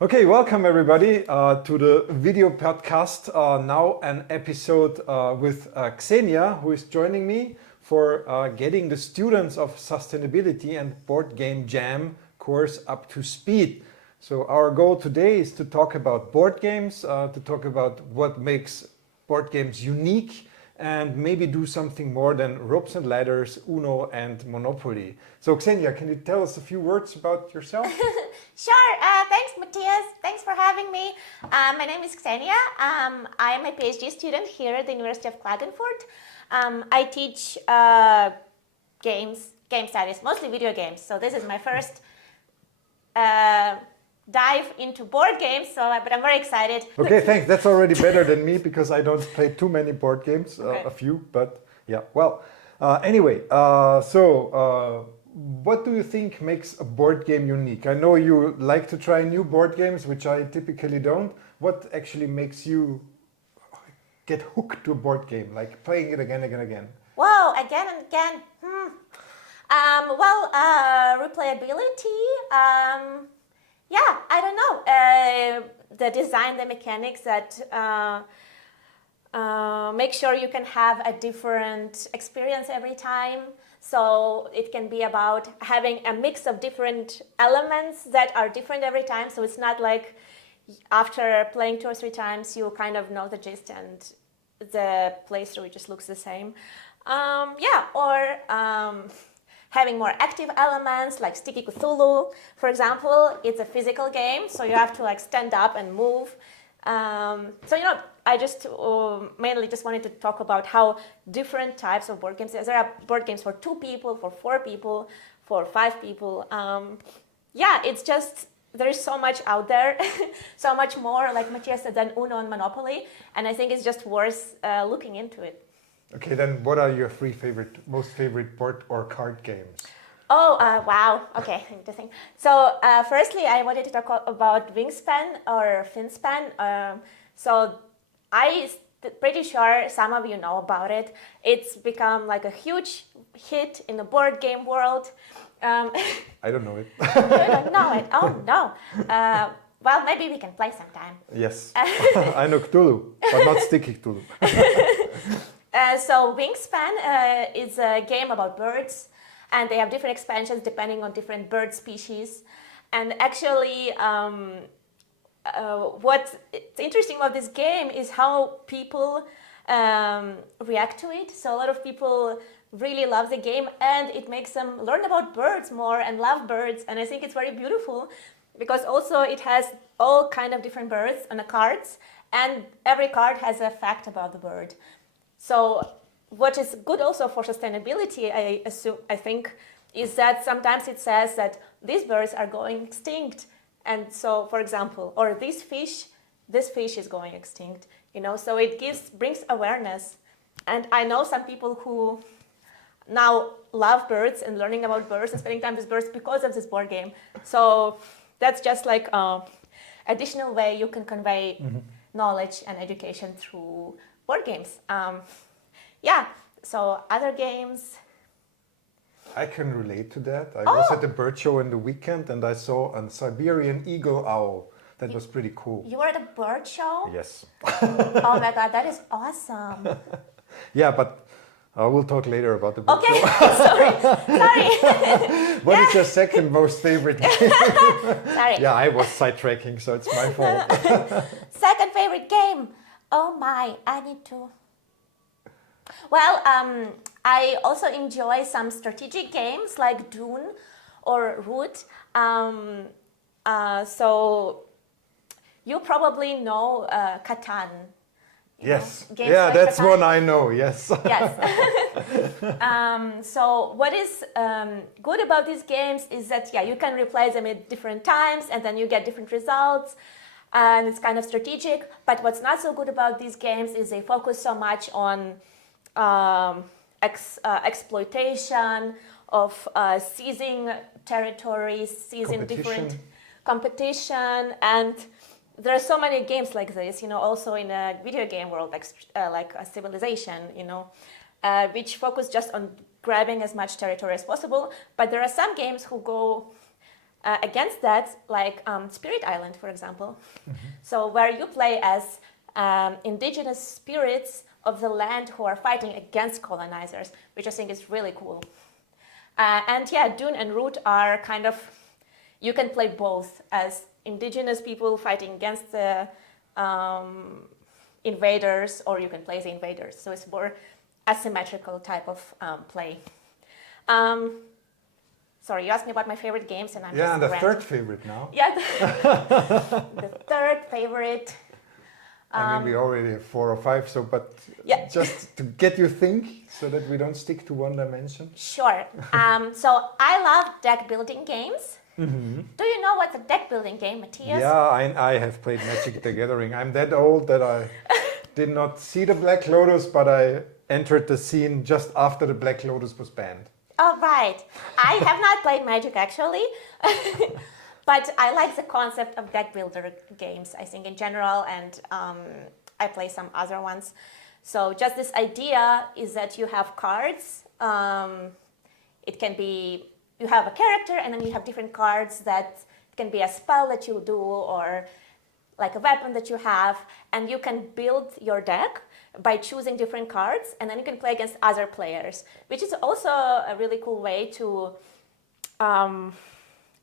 Okay, welcome everybody to the video podcast. Now an episode with Kseniia, who is joining me for getting the students of sustainability and board game jam course up to speed. So our goal today is to talk about board games, to talk about what makes board games unique, and maybe do something more than ropes and ladders, Uno and Monopoly. So Kseniia, can you tell us a few words about yourself? Sure. Thanks, Matthias. Thanks for having me. My name is Kseniia. I am a PhD student here at the University of Klagenfurt. I teach game studies, mostly video games. So this is my first dive into board games, but I'm very excited. Okay, thanks. That's already better than me because I don't play too many board games, Okay. a few, but yeah. Well, anyway, what do you think makes a board game unique? I know you like to try new board games, which I typically don't. What actually makes you get hooked to a board game, like playing it again and again? Whoa, again and again. Replayability. Yeah, I don't know. The design, the mechanics that make sure you can have a different experience every time. So it can be about having a mix of different elements that are different every time. So it's not like after playing 2 or 3 times, you kind of know the gist and the playthrough just looks the same. Having more active elements like Sticky Cthulhu, for example. It's a physical game, so you have to like stand up and move. I just mainly just wanted to talk about how different types of board games. There are board games for 2 people, for 4 people, for 5 people. It's just there is so much out there, so much more, like Matthias said, than Uno and Monopoly, and I think it's just worth looking into it. Okay, then what are your 3 most favorite board or card games? Wow. Okay, interesting. So firstly, I wanted to talk about Wingspan or Finspan. Pretty sure some of you know about it. It's become like a huge hit in the board game world. I don't know it. You don't know it? Oh no. Well, maybe we can play sometime. Yes, I know Cthulhu, but not Sticky Cthulhu. So Wingspan is a game about birds, and they have different expansions depending on different bird species. And actually, what's interesting about this game is how people react to it. So a lot of people really love the game, and it makes them learn about birds more and love birds. And I think it's very beautiful because also it has all kind of different birds on the cards, and every card has a fact about the bird. So what is good also for sustainability, I think, is that sometimes it says that these birds are going extinct. And so, for example, or this fish is going extinct, so it brings awareness. And I know some people who now love birds and learning about birds and spending time with birds because of this board game. So that's just like additional way you can convey knowledge and education through board games. So other games. I can relate to that. I was at the bird show in the weekend and I saw a Siberian eagle owl. That was pretty cool. You were at a bird show? Yes. Oh my God, that is awesome. Yeah, but we'll talk later about the bird Okay, show. sorry. What is your second most favorite game? Sorry. Yeah, I was sidetracking, so it's my fault. Second favorite game. Oh my, I need to. Well, I also enjoy some strategic games like Dune or Root. So you probably know Catan. Yes. Games Yeah, like that's Catan. one I know, yes. Yes. So what is good about these games is that, you can replay them at different times and then you get different results. And it's kind of strategic. But what's not so good about these games is they focus so much on exploitation of seizing territories, seizing different competition, and there are so many games like this. Also in a video game world, like a Civilization, which focus just on grabbing as much territory as possible. But there are some games who go against that, like Spirit Island, for example. So where you play as indigenous spirits of the land who are fighting against colonizers, which I think is really cool. And yeah, Dune and Root are kind of, you can play both as indigenous people fighting against the invaders, or you can play the invaders. So it's more asymmetrical type of play. Sorry, you asked me about my favorite games, and I'm Yeah, just and the ranting. third favorite now. Yeah, the third favorite. I mean, we already have 4 or 5, so but Yeah. just to get you think, so that we don't stick to one dimension. Sure. So I love deck building games. Do you know what's a deck building game, Matthias? Yeah, I have played Magic the Gathering. I'm that old that I did not see the Black Lotus, but I entered the scene just after the Black Lotus was banned. Oh, right. I have not played Magic actually, but I like the concept of deck builder games, I think, in general, and I play some other ones. So just this idea is that you have cards. It can be, you have a character, and then you have different cards that can be a spell that you do, or like a weapon that you have, and you can build your deck by choosing different cards, and then you can play against other players, which is also a really cool way to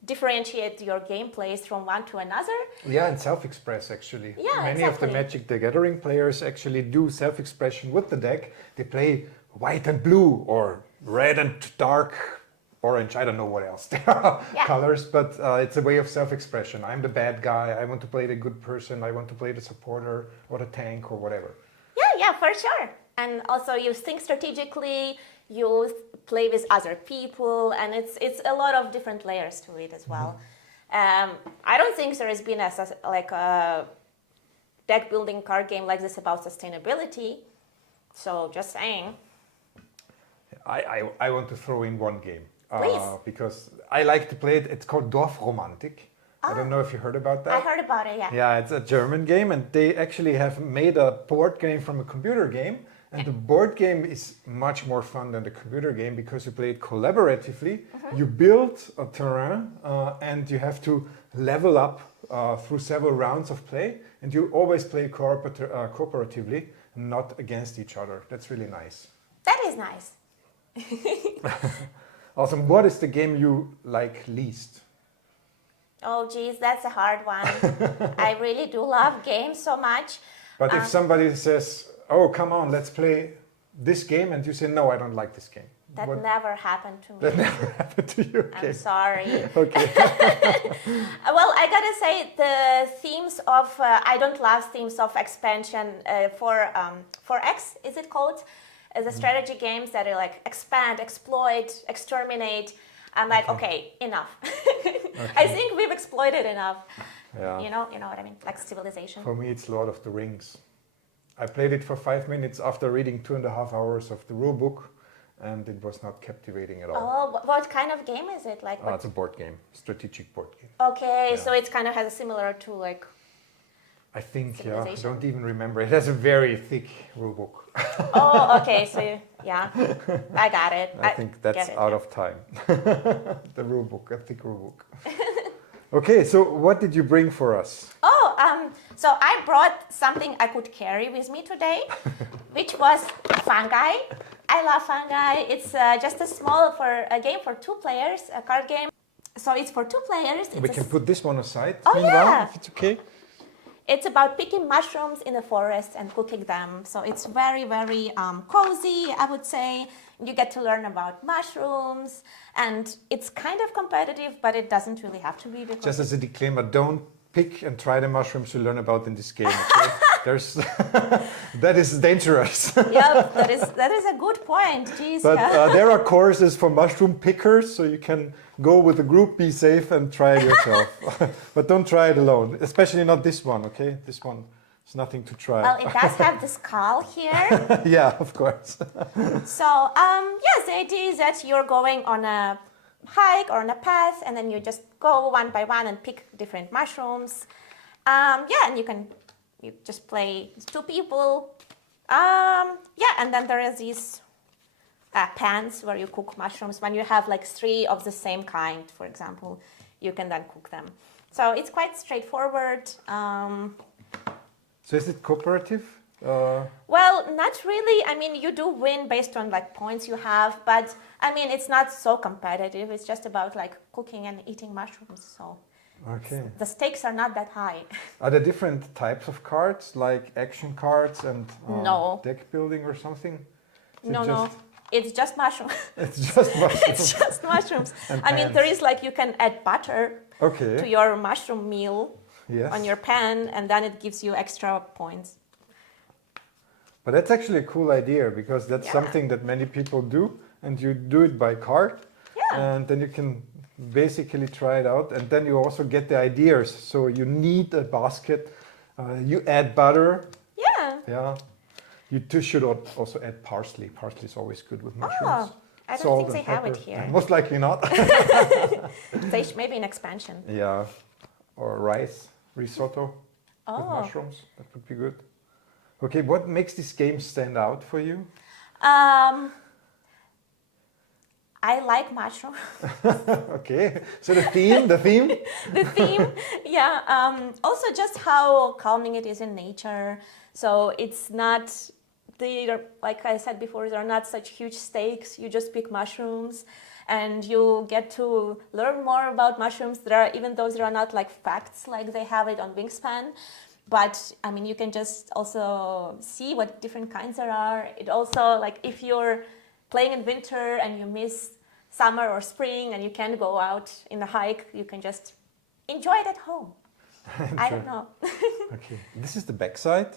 differentiate your gameplays from one to another. Yeah, and self-express actually. Yeah, Many of the exactly. Magic the Gathering players actually do self-expression with the deck. They play white and blue, or red and dark orange. I don't know what else there are Yeah. colors, but it's a way of self-expression. I'm the bad guy. I want to play the good person. I want to play the supporter or the tank or whatever. Yeah, for sure. And also you think strategically, you play with other people, and it's a lot of different layers to it as well. I don't think there has been a deck building card game like this about sustainability. So just saying. I want to throw in one game. Please. Because I like to play it. It's called Dorfromantik. I don't know if you heard about that. I heard about it, yeah. Yeah, it's a German game, and they actually have made a board game from a computer game. And the board game is much more fun than the computer game because you play it collaboratively. You build a terrain, and you have to level up through several rounds of play. And you always play cooperatively, not against each other. That's really nice. That is nice. Awesome. What is the game you like least? Oh, geez, that's a hard one. I really do love games so much. But if somebody says, "Oh, come on, let's play this game," and you say, "No, I don't like this game," That what- never happened to me. that never happened to you. Okay. I'm sorry. Okay. Well, I gotta say the themes of I don't love themes of expansion for X, is it called? The strategy games that are like expand, exploit, exterminate. I'm like, okay, enough. I think we've exploited enough. Yeah. You know what I mean? Like civilization. For me, it's Lord of the Rings. I played it for 5 minutes after reading 2.5 hours of the rule book, and it was not captivating at all. Oh, what kind of game is it? Like, It's a board game, strategic board game. okay, Yeah. so it's kind of has a similar to like. I think, yeah, I Civilization. don't even remember. It has a very thick rule book. Oh, okay, so yeah, I got it. I think that's get it, out yeah. of time. The rule book, a thick rule book. Okay, so what did you bring for us? Oh, so I brought something I could carry with me today, which was Funghi. I love Funghi. It's just a game for 2 players, a card game. So it's for 2 players. We can put this one aside. Oh, meanwhile, yeah. if it's okay. It's about picking mushrooms in the forest and cooking them. So it's very, very cozy, I would say. You get to learn about mushrooms, and it's kind of competitive, but it doesn't really have to be. Because Just as a disclaimer, don't pick and try the mushrooms you learn about in this game. Okay? That is dangerous. yeah, that is a good point. Jeez, But yeah. there are courses for mushroom pickers, so you can go with a group, be safe, and try it yourself. But don't try it alone, especially not this one, okay? This one is nothing to try. Well, it does have the skull here. Yeah, of course. So, yes, the idea is that you're going on a hike or on a path, and then you just go one by one and pick different mushrooms. Yeah, and you just play 2 people. Yeah, and then there is these pans where you cook mushrooms. When you have like 3 of the same kind, for example, you can then cook them. So it's quite straightforward. So is it cooperative? Well, not really. I mean, you do win based on like points you have, but I mean, it's not so competitive. It's just about like cooking and eating mushrooms. So Okay. the stakes are not that high. Are there different types of cards, like action cards and No. deck building or something? Is it No, no. just- It's just mushrooms. It's just mushrooms. It's just mushrooms. And I mean, pans. there is like you can add butter Okay. to your mushroom meal Yes. on your pan, and then it gives you extra points. But that's actually a cool idea because that's Yeah. something that many people do, and you do it by card, Yeah. and then you can basically try it out, and then you also get the ideas. So you need a basket, you add butter, Yeah. yeah. You too should also add parsley. Parsley is always good with mushrooms. I don't Salt think they and have it pepper. here. Most likely not. Maybe an expansion. Yeah, or rice risotto with Oh. mushrooms. That would be good. Okay, what makes this game stand out for you? I like mushrooms. Okay, so the theme. The theme, yeah. Also, just how calming it is in nature. So it's not like I said before, there are not such huge stakes. You just pick mushrooms, and you get to learn more about mushrooms. Even though there are not like facts like they have it on Wingspan, but I mean you can just also see what different kinds there are. It also like if you're playing in winter and you miss summer or spring and you can't go out in the hike, you can just enjoy it at home. I don't know. Okay, this is the backside.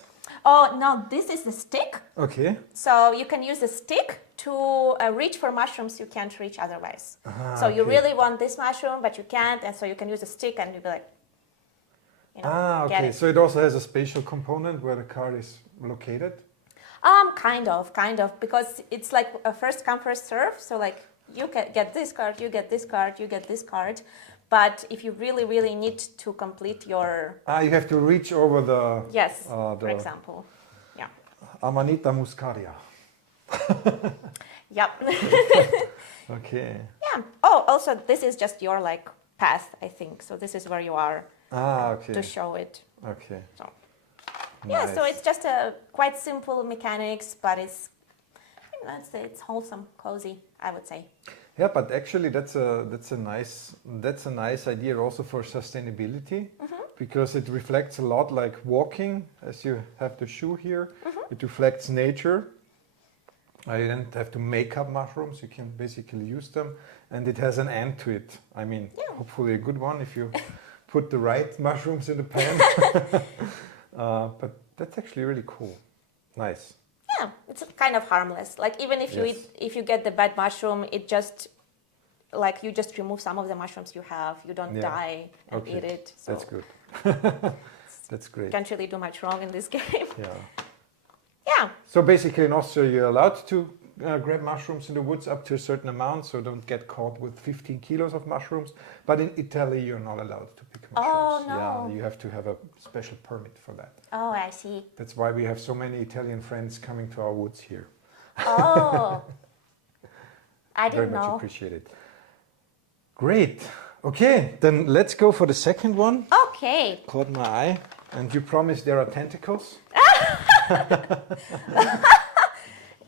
Oh, no, this is the stick. Okay. So you can use the stick to reach for mushrooms you can't reach otherwise. So you okay. really want this mushroom, but you can't, and so you can use the stick and you'll be like, get Okay. it. So it also has a spatial component where the card is located. Kind of, because it's like a first come, first serve. So like you can get this card, you get this card, you get this card. But if you really, really need to complete your... You have to reach over the... Yes, the for example. Yeah. Amanita muscaria. Yep. Okay. Yeah. Oh, also, this is just your like path, I think. So this is where you are Okay. to show it. Okay. So yeah, so Nice. it's just a quite simple mechanics, but it's it's wholesome, cozy, I would say. Yeah, but actually that's a nice idea also for sustainability, because it reflects a lot like walking, as you have the shoe here. It reflects nature. You don't have to make up mushrooms, you can basically use them, and it has an end to it. I mean, hopefully a good one if you put the right mushrooms in the pan. But that's actually really cool. Nice. Yeah, it's kind of harmless. Like even if you Yes. if you get the bad mushroom, it just like you just remove some of the mushrooms you have. You don't Yeah. die and Okay. eat it. So That's good. That's great. can't really do much wrong in this game. Yeah. Yeah. So basically in Austria you're allowed to grab mushrooms in the woods up to a certain amount, so don't get caught with 15 kilos of mushrooms. But in Italy you're not allowed to pick mushrooms. Oh, no. Yeah, you have to have a special permit for that. Oh, I see. That's why we have so many Italian friends coming to our woods here. Oh, I Very didn't much know. appreciated. Great. Okay, then let's go for the second one. Okay. Caught my eye. And you promise there are tentacles?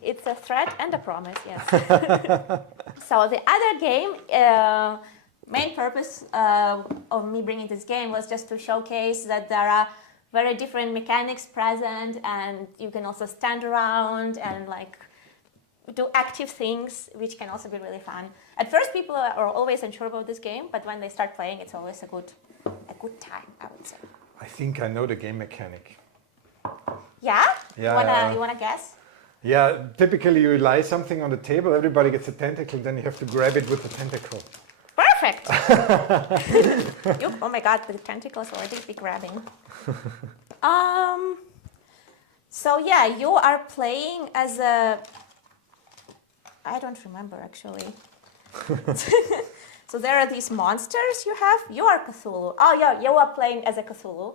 It's a threat and a promise, yes. So the other game, main purpose of me bringing this game was just to showcase that there are very different mechanics present, and you can also stand around and like do active things, which can also be really fun. At first, people are always unsure about this game, but when they start playing, it's always a good time, I would say. I think I know the game mechanic. Yeah? Yeah. You wanna guess? Yeah, typically you lie something on the table, everybody gets a tentacle, then you have to grab it with the tentacle. Perfect. Oh my God, the tentacles already be grabbing. So yeah, you are playing as a. I don't remember actually. So there are these monsters you have. You are Cthulhu. Oh yeah, you are playing as a Cthulhu,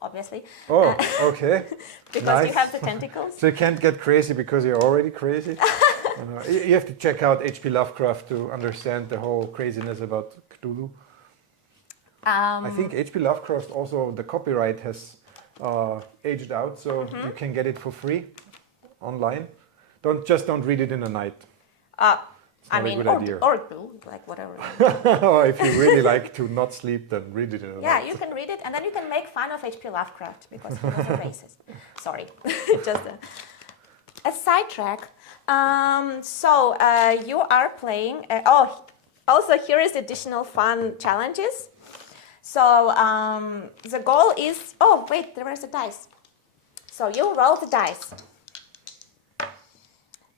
obviously. Oh, okay. Because you Nice. have the tentacles. So you can't get crazy because you're already crazy. You have to check out H.P. Lovecraft to understand the whole craziness about Cthulhu. I think H.P. Lovecraft also, the copyright has aged out, so you can get it for free online. Don't read it in the night. I not a mean, good idea. or do, like whatever. Or if you really like to not sleep, then read it in the Yeah, night. you can read it, and then you can make fun of H.P. Lovecraft because he was a racist. Sorry, just a sidetrack. So you are playing. Also here is additional fun challenges. So the goal is. Oh wait, there was a dice. So you roll the dice.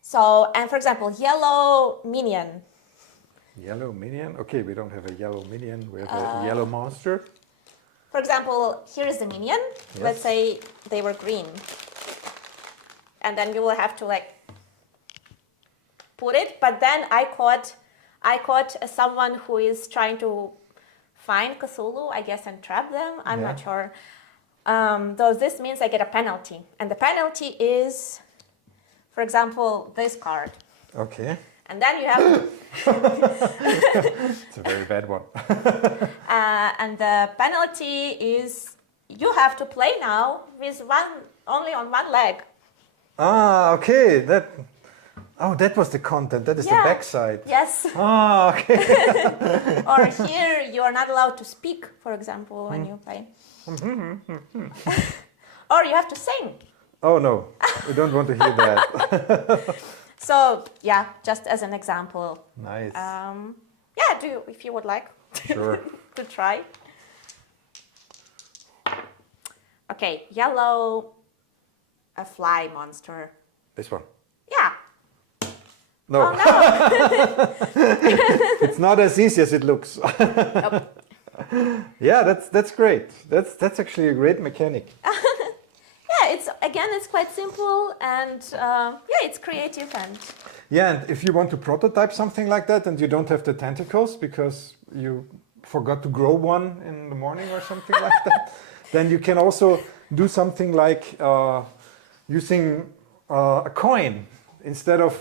So, and for example, yellow minion. Yellow minion? Okay, we don't have a yellow minion. We have a yellow monster. For example, here is the minion. Yes. Let's say they were green. And then you will have to like put it. But then I caught someone who is trying to find Cthulhu, I guess, and trap them. I'm not sure. Though this means I get a penalty. And the penalty is, for example, this card. Okay. And then you have... It's a very bad one. and the penalty is you have to play now with only on one leg. Ah, okay. That was the content. That is the backside. Yes. Ah, okay. Or here you are not allowed to speak, for example, when you play. Or you have to sing. Oh no, we don't want to hear that. So yeah, just as an example. Nice. If you would like Sure. to try. Okay, yellow, a fly monster. This one. Yeah. No. Oh no. It's not as easy as it looks. Nope. Yeah, that's great. That's actually a great mechanic. It's quite simple and it's creative and. Yeah, and if you want to prototype something like that and you don't have the tentacles because you forgot to grow one in the morning or something like that, then you can also do something like using a coin. Instead of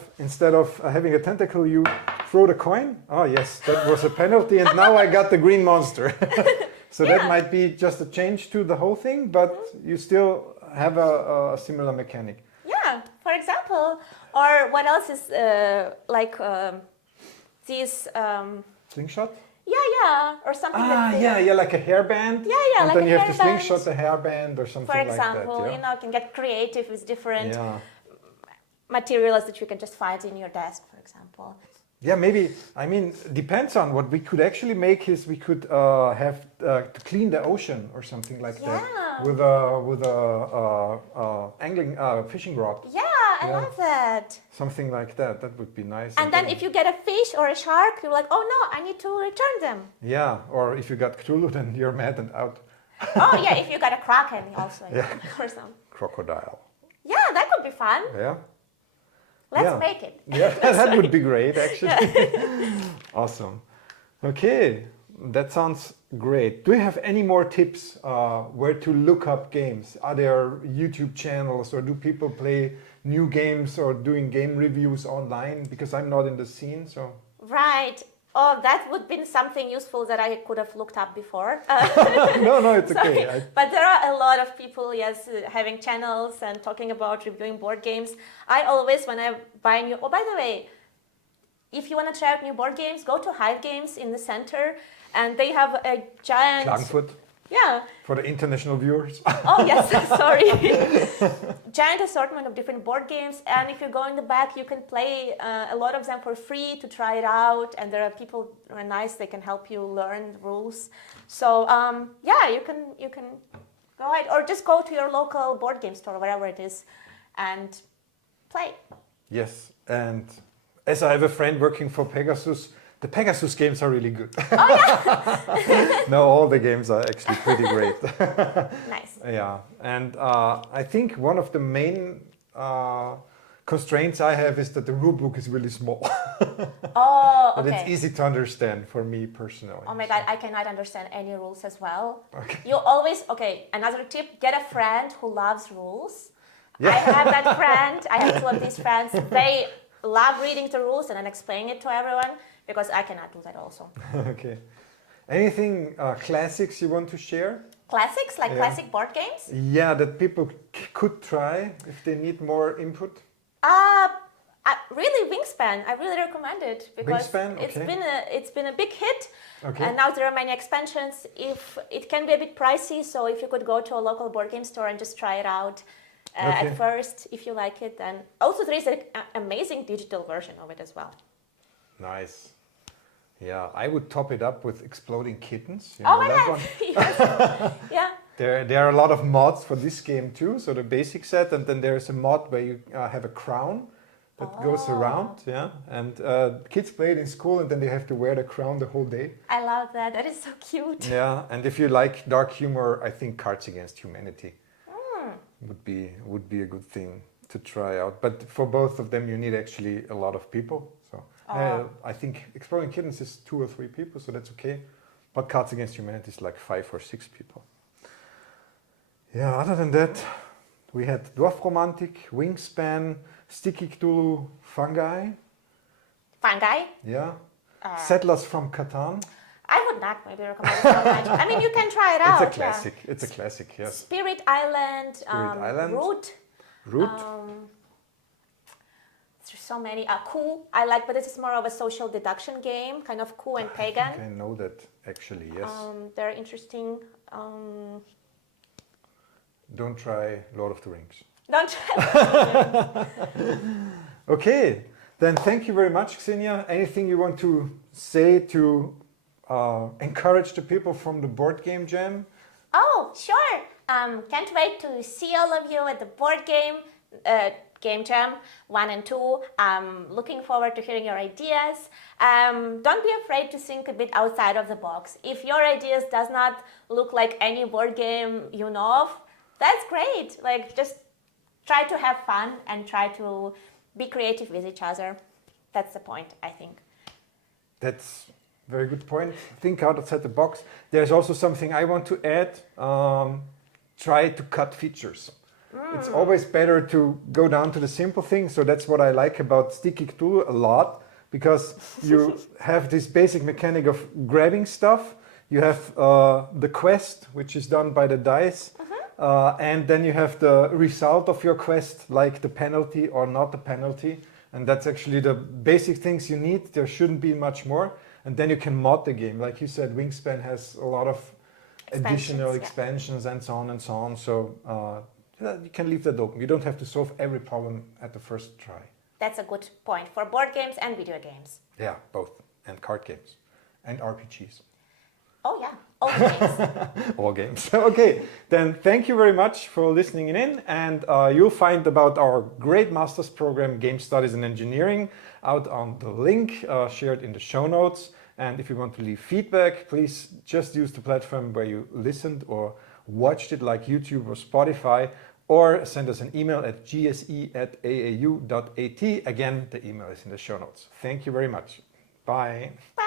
having a tentacle, you throw the coin. Oh yes, that was a penalty, and now I got the green monster. So that might be just a change to the whole thing, but you still have a similar mechanic. Yeah, for example, or what else is these... Slingshot? Yeah, or something like a hairband. Yeah, and like then a you have to hairband. slingshot the hairband or something For like that. example, Yeah? can get creative with different materials that you can just find in your desk, for example. Yeah, maybe. I mean, depends on what we could actually make. Is we could have to clean the ocean or something like that with a angling fishing rod. Yeah, I love that. Something like that. That would be nice. And then if you get a fish or a shark, you're like, oh no, I need to return them. Yeah, or if you got Cthulhu, then you're mad and out. Oh yeah, if you got a kraken also, or some. Crocodile. Yeah, that could be fun. Yeah. Let's make it. Yeah, that would be great, actually. Awesome. Okay, that sounds great. Do you have any more tips where to look up games? Are there YouTube channels, or do people play new games or doing game reviews online? Because I'm not in the scene, so. Right. Oh, that would be something useful that I could have looked up before. No, it's okay. But there are a lot of people, having channels and talking about reviewing board games. I always, when I buy new... Oh, by the way, if you want to try out new board games, go to Hive Games in the center, and they have a giant... Klagenfurt. Yeah. For the international viewers. Oh, yes, sorry. Giant assortment of different board games, and if you go in the back, you can play a lot of them for free to try it out, and there are people who are nice, they can help you learn the rules. So, you can go ahead, or just go to your local board game store, wherever it is, and play. Yes, and as I have a friend working for Pegasus, the Pegasus games are really good. Oh, yeah? No, all the games are actually pretty great. Nice. Yeah, and I think one of the main constraints I have is that the rulebook is really small. Oh, okay. But it's easy to understand for me personally. Oh my God, I cannot understand any rules as well. Okay. You always, another tip, get a friend who loves rules. Yeah. I have that friend, I have two of these friends. They love reading the rules and then explaining it to everyone, because I cannot do that also. Okay. Anything classics you want to share? Classics, like classic board games? Yeah, that people could try if they need more input. Really, Wingspan. I really recommend it because Wingspan? Okay. it's been a big hit, Okay. and now there are many expansions. If it can be a bit pricey, so if you could go to a local board game store and just try it out at first, if you like it, then also there is an amazing digital version of it as well. Nice. Yeah, I would top it up with Exploding Kittens. You Oh know my that God! one? Yes. Yeah. There are a lot of mods for this game too. So the basic set, and then there's a mod where you have a crown that goes around. Yeah, and kids play it in school, and then they have to wear the crown the whole day. I love that. That is so cute. Yeah, and if you like dark humor, I think Cards Against Humanity would be a good thing to try out. But for both of them, you need actually a lot of people. So I think Exploring Kittens is 2 or 3 people, so that's okay. But Cards Against Humanity is like 5 or 6 people. Yeah, other than that, we had Dorfromantik, Wingspan, Sticky Cthulhu, Funghi. Funghi? Yeah. Settlers from Catan. I would not maybe recommend it so much. I mean, you can try it out. It's a classic. Yeah. It's a classic, yes. Spirit Island, Root. Root. There's so many. Coup, I like, but this is more of a social deduction game, kind of Coup and Pagan. I know that actually, yes. They're interesting. Don't try Lord of the Rings. Don't try. Okay, then thank you very much, Kseniia. Anything you want to say to encourage the people from the board game jam? Oh, sure. Can't wait to see all of you at the board game jam 1 and 2. Looking forward to hearing your ideas. Don't be afraid to think a bit outside of the box. If your ideas does not look like any board game you know of, that's great. Like, just try to have fun and try to be creative with each other. That's the point, I think. That's a very good point. Think outside the box. There's also something I want to add. Try to cut features. It's always better to go down to the simple things. So that's what I like about Sticky Cthulhu a lot, because you have this basic mechanic of grabbing stuff. You have the quest, which is done by the dice. And then you have the result of your quest, like the penalty or not the penalty. And that's actually the basic things you need. There shouldn't be much more. And then you can mod the game. Like you said, Wingspan has a lot of additional expansions and so on and so on. So you can leave that open. You don't have to solve every problem at the first try. That's a good point for board games and video games. Yeah, both. And card games. And RPGs. Oh yeah, all games. All games. Okay, then thank you very much for listening in, and you'll find about our great master's program, Game Studies and Engineering, out on the link shared in the show notes. And if you want to leave feedback, please just use the platform where you listened or watched it, like YouTube or Spotify, or send us an email at gse@aau.at. Again, the email is in the show notes. Thank you very much. Bye. Bye.